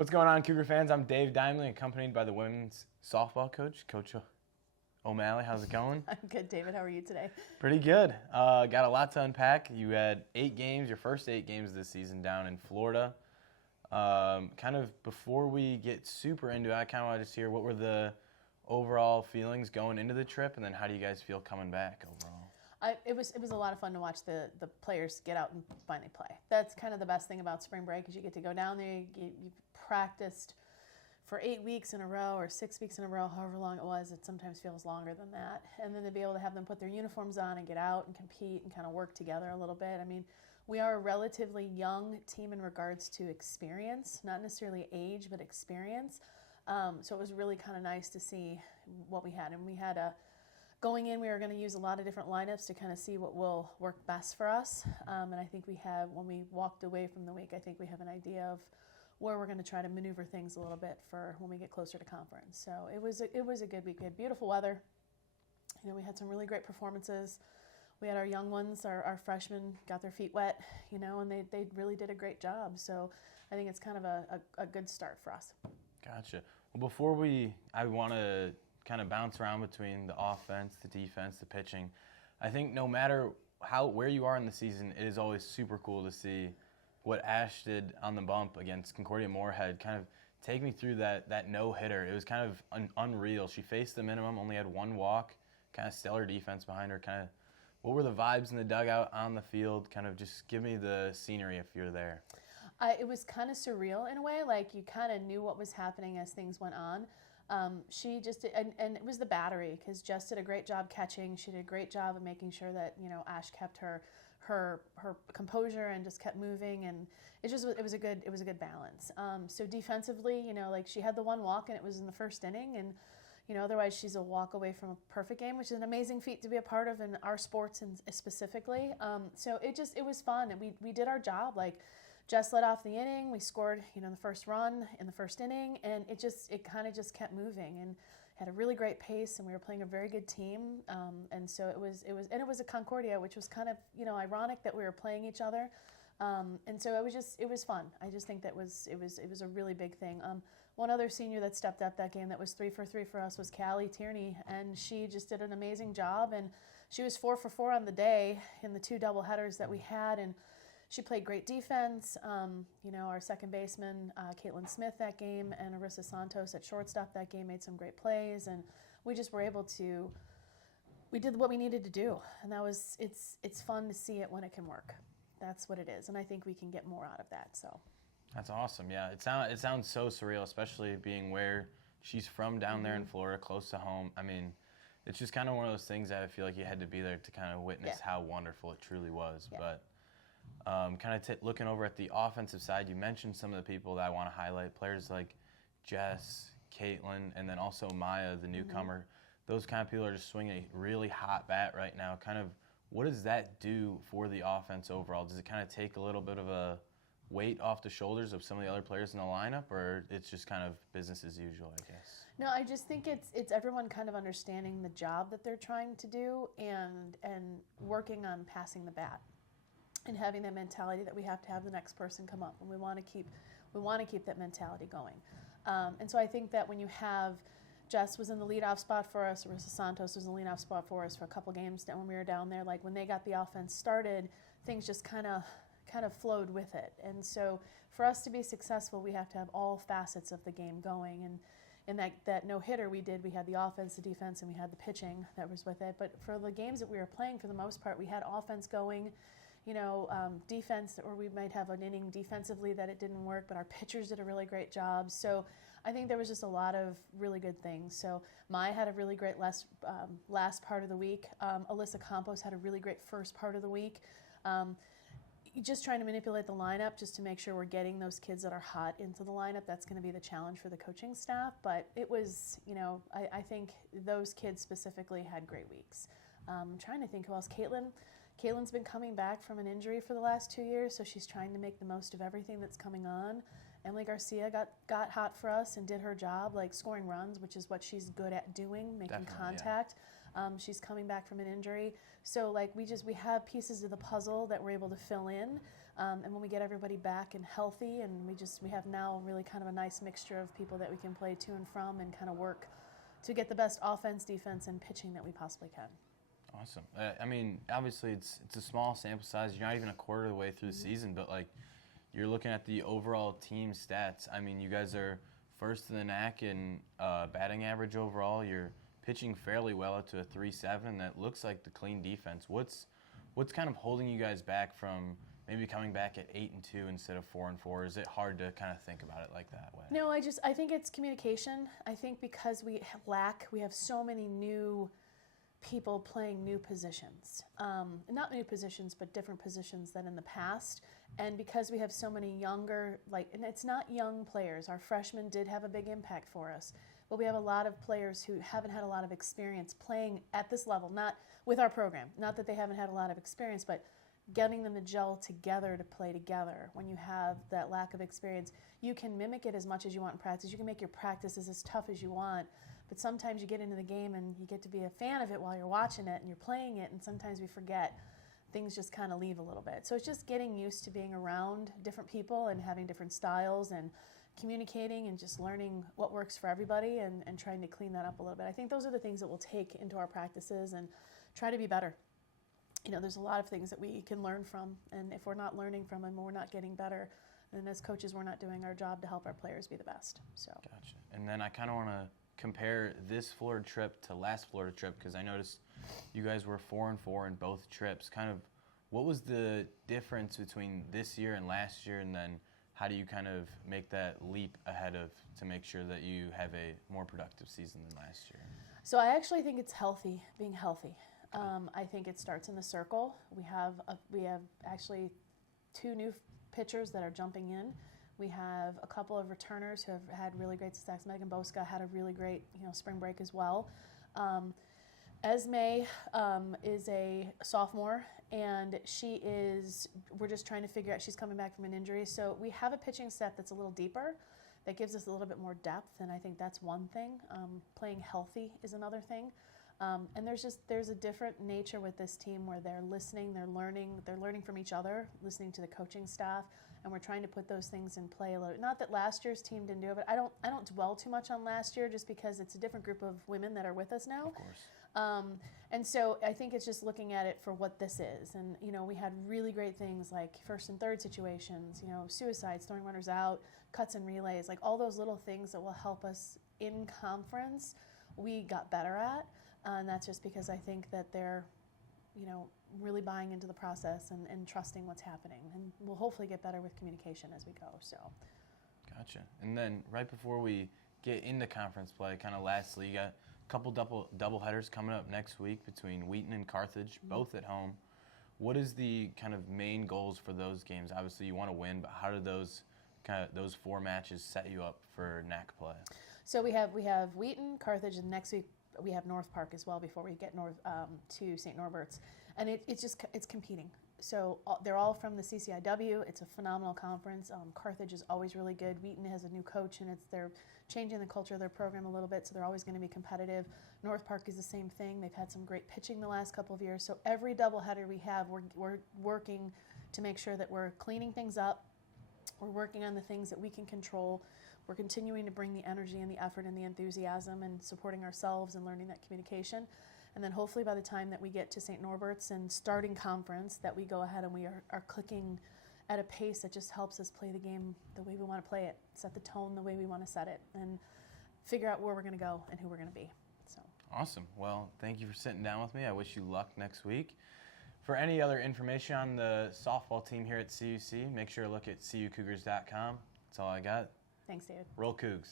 What's going on, Cougar fans? I'm Dave Dimely, accompanied by the women's softball coach, Coach O'Malley. How's it going? I'm good, David. How are you today? Pretty good. Got a lot to unpack. You had 8 games, your first 8 games this season down in Florida. Kind of before we get super into it, I kind of want to just hear what were the overall feelings going into the trip, and then how do you guys feel coming back overall? It was a lot of fun to watch the players get out and finally play. That's kind of the best thing about spring break is you get to go down there, you practiced for 8 weeks in a row or 6 weeks in a row, however long it was. It sometimes feels longer than that. And then to be able to have them put their uniforms on and get out and compete and kind of work together a little bit. I mean, we are a relatively young team in regards to experience, not necessarily age, but experience. So it was really kind of nice to see what we had. And we had going in, we were going to use a lot of different lineups to kind of see what will work best for us. And I think we have, when we walked away from the week, I think we have an idea of where we're going to try to maneuver things a little bit for when we get closer to conference. So it was a good week. We had beautiful weather. You know, we had some really great performances. We had our young ones, our freshmen got their feet wet, you know, and they really did a great job. So I think it's kind of a good start for us. Gotcha. Well, I want to kind of bounce around between the offense, the defense, the pitching. I think no matter where you are in the season, it is always super cool to see what Ash did on the bump against Concordia Moorhead. Kind of take me through that no-hitter. It was kind of unreal. She faced the minimum, only had 1 walk, kind of stellar defense behind her. Kind of, what were the vibes in the dugout, on the field? Kind of just give me the scenery if you're there. It was kind of surreal in a way, like you kind of knew what was happening as things went on. She just did, and it was the battery, because Jess did a great job catching. She did a great job of making sure that, you know, Ash kept her composure and just kept moving, and it was a good balance. So defensively, you know, like she had the 1 walk and it was in the first inning, and you know, otherwise she's a walk away from a perfect game, which is an amazing feat to be a part of in our sports and specifically. So it was fun, and we did our job. Like Jess led off the inning, we scored, you know, the first run in the first inning, and it kind of just kept moving and had a really great pace, and we were playing a very good team. And so it was a Concordia, which was kind of, you know, ironic that we were playing each other. And so it was fun. I just think it was a really big thing. One other senior that stepped up that game that was 3 for 3 for us was Callie Tierney, and she just did an amazing job. And she was 4 for 4 on the day in the 2 doubleheaders that we had, and she played great defense. You know, our second baseman, Caitlin Smith that game, and Arissa Santos at shortstop that game made some great plays, and we just were able to, we did what we needed to do, and that was, it's fun to see it when it can work. That's what it is, and I think we can get more out of that. So That's awesome. Yeah, it sounds so surreal, especially being where she's from down there in Florida, close to home. I mean, it's just kind of one of those things that I feel like you had to be there to kind of witness how wonderful it truly was. Yeah. But kind of looking over at the offensive side, you mentioned some of the people that I want to highlight, players like Jess, Caitlin, and then also Maya, the newcomer. Those kind of people are just swinging a really hot bat right now. Kind of, what does that do for the offense overall? Does it kind of take a little bit of a weight off the shoulders of some of the other players in the lineup, or it's just kind of business as usual, I guess? no, I just think it's everyone kind of understanding the job that they're trying to do and working on passing the bat, and having that mentality that we have to have the next person come up, and we want to keep that mentality going. And so I think that when you have Jess was in the leadoff spot for us, Arissa Santos was in the leadoff spot for us for a couple games when we were down there. Like when they got the offense started, things just kind of flowed with it. And so for us to be successful, we have to have all facets of the game going. And in that no-hitter we had the offense, the defense, and we had the pitching that was with it. But for the games that we were playing, for the most part, we had offense going, you know, defense, or we might have an inning defensively that it didn't work, but our pitchers did a really great job. So I think there was just a lot of really good things. So Maya had a really great last part of the week. Alyssa Campos had a really great first part of the week. Just trying to manipulate the lineup just to make sure we're getting those kids that are hot into the lineup. That's going to be the challenge for the coaching staff. But it was, you know, I think those kids specifically had great weeks. I'm trying to think who else. Caitlin's been coming back from an injury for the last 2 years, so she's trying to make the most of everything that's coming on. Emily Garcia got hot for us and did her job, like scoring runs, which is what she's good at doing, making contact. She's coming back from an injury. So like we have pieces of the puzzle that we're able to fill in. And when we get everybody back and healthy, and we have now really kind of a nice mixture of people that we can play to and from and kind of work to get the best offense, defense, and pitching that we possibly can. Awesome. I mean, obviously it's a small sample size. You're not even a quarter of the way through the season, but like you're looking at the overall team stats. I mean, you guys are first in the NAC in batting average overall. You're pitching fairly well up to a 3.7. That looks like the clean defense. What's kind of holding you guys back from maybe coming back at 8-2 instead of 4-4? Is it hard to kind of think about it like that way? No, I think it's communication. I think because we have so many new people playing new positions. Not new positions, but different positions than in the past. And because we have so many younger, and it's not young players. Our freshmen did have a big impact for us. But we have a lot of players who haven't had a lot of experience playing at this level, not with our program. Not that they haven't had a lot of experience, but getting them to gel together to play together. When you have that lack of experience, you can mimic it as much as you want in practice. You can make your practices as tough as you want, but sometimes you get into the game and you get to be a fan of it while you're watching it and you're playing it, and sometimes we forget. Things just kind of leave a little bit. So it's just getting used to being around different people and having different styles and communicating and just learning what works for everybody and trying to clean that up a little bit. I think those are the things that we'll take into our practices and try to be better. You know, there's a lot of things that we can learn from, and if we're not learning from them, we're not getting better, then as coaches, we're not doing our job to help our players be the best. So. Gotcha. And then I kind of want to compare this Florida trip to last Florida trip, because I noticed you guys were 4-4 in both trips. Kind of, what was the difference between this year and last year, and then how do you kind of make that leap ahead of to make sure that you have a more productive season than last year? So I actually think it's healthy, being healthy. I think it starts in the circle. We have actually 2 new pitchers that are jumping in. We have a couple of returners who have had really great success. Megan Boska had a really great spring break as well. Esme is a sophomore, and we're just trying to figure out, she's coming back from an injury. So we have a pitching set that's a little deeper, that gives us a little bit more depth, and I think that's one thing. Playing healthy is another thing. And there's a different nature with this team where they're listening, they're learning from each other, listening to the coaching staff, and we're trying to put those things in play a little. Not that last year's team didn't do it, but I don't dwell too much on last year just because it's a different group of women that are with us now. Of course. And so I think it's just looking at it for what this is. And, we had really great things like first and third situations, suicides, throwing runners out, cuts and relays, like all those little things that will help us in conference, we got better at. And that's just because I think that they're, really buying into the process and trusting what's happening. And we'll hopefully get better with communication as we go. So. Gotcha. And then right before we get into conference play, kind of lastly, you got a couple double headers coming up next week between Wheaton and Carthage, both at home. What is the kind of main goals for those games? Obviously, you want to win, but how do those 4 matches set you up for NAC play? So we have Wheaton, Carthage, and next week we have North Park as well before we get to St. Norbert's, and it's competing. So they're all from the CCIW. It's a phenomenal conference. Carthage is always really good. Wheaton has a new coach, and they're changing the culture of their program a little bit, so they're always going to be competitive. North Park is the same thing. They've had some great pitching the last couple of years. So every doubleheader we have, we're working to make sure that we're cleaning things up. We're working on the things that we can control. We're continuing to bring the energy and the effort and the enthusiasm and supporting ourselves and learning that communication. And then hopefully by the time that we get to St. Norbert's and starting conference, that we go ahead and we are clicking at a pace that just helps us play the game the way we want to play it, set the tone the way we want to set it, and figure out where we're going to go and who we're going to be. So. Awesome. Well, thank you for sitting down with me. I wish you luck next week. For any other information on the softball team here at CUC, make sure to look at cucougars.com. That's all I got. Thanks, David. Roll Cougs.